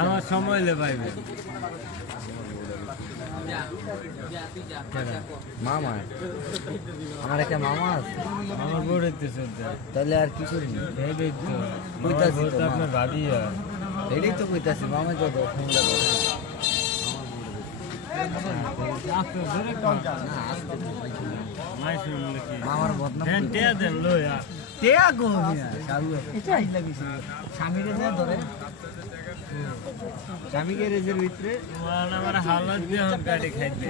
আমার সময় লে পাইবে মামা আমার একটা মামা আছে আমার বড় হইতেছে তাহলে আর কি করি এইটাই তো কইতাছি তো আপনার ভাবি এটাই তো কইতাছি মামা যত ফোন লাগা মামার বদনাম দেন লইয়া টেয়া গো এটাই লাগিছে স্বামীরে যা ধরে স্বামীকে রেজের ভিতরে আমার হালত দিয়ে গাড়ি খাইতে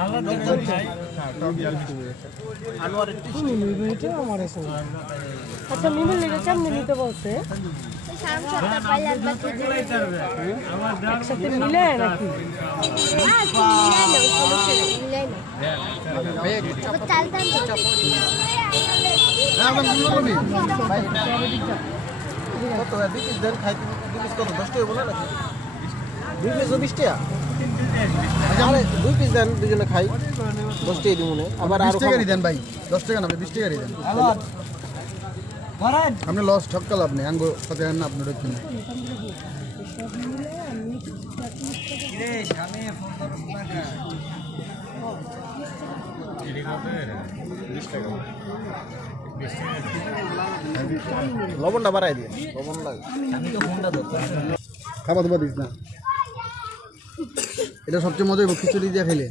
হালত খাই আচ্ছা মিমিল লেগে কেমনি নিতে বলছে একসাথে মিলে নাকি কত 20 দেন খাইতে 20 কত 10 টাকা বলে নাকি 2 পিস 20 টাকা আরে 2 পিস দেন দুজনে খাই 10 টাকা দিমুনে আবার আর 20 টাকা দেন ভাই 10 টাকা না 20 টাকা দেন আপনি লস ঠক্কাল আপনি আঙ্গো সাথে না আপনার কিনে রে সামনে ফোন করো টাকা লবণটা বাড়াই দিয়ে লবণ লাগে আমি তো ফোনটা ধরতে খাবার দাবার দিস না এটা সবচেয়ে মজা খিচুড়ি দিয়ে খেলে